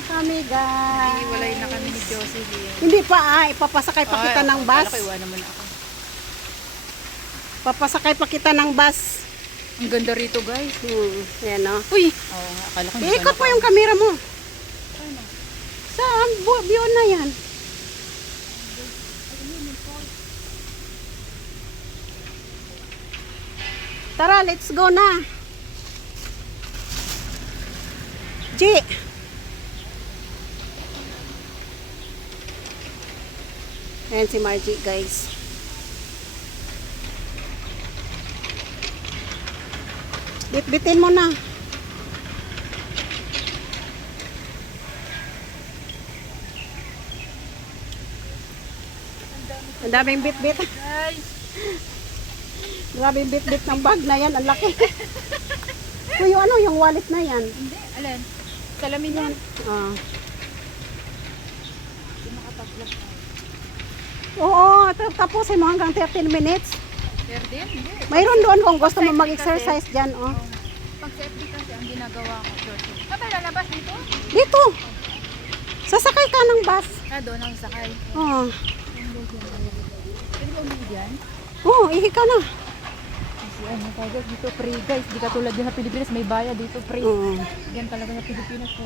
na kami, guys. Hiwalay na kami ni Jocelyn. Hindi pa ipapasakay pa kita ng bus. Akala ko iwanan mo na ako. Papasakay pa kita ng bus. Ang ganda rito, guys. Yan o. Uy! Oo nga, akala ko hindi Iikot mo yung camera mo. Saan? View na yan. Tara, let's go na. G. Ayan si Margie, guys. Bit-bitin mo na. Ang daming bit-bit. Guys! Grabe yung bit-bit ng bag na yan. Ang laki. Uy, yung ano, yung wallet na yan. Hindi, alin? Salamin yan. Ah. Hindi makapag-vlog. Oo, tapusin mo hanggang 13 minutes. Pero din, hindi. Mayroon doon kung gusto mo mag-exercise dyan. Oh. Pag sa FB kasi ang ginagawa ko, Jocelyn. Ba, lalabas dito? Dito. Sasakay ka ng bus. Doon ang sakay. Oo. Pwede ba umuwi dyan? Oo, ihi ka na. Kasi ano, guys, dito free guys. Di katulad din sa Pilipinas, may bayad dito free. Oo. Yan talaga sa Pilipinas.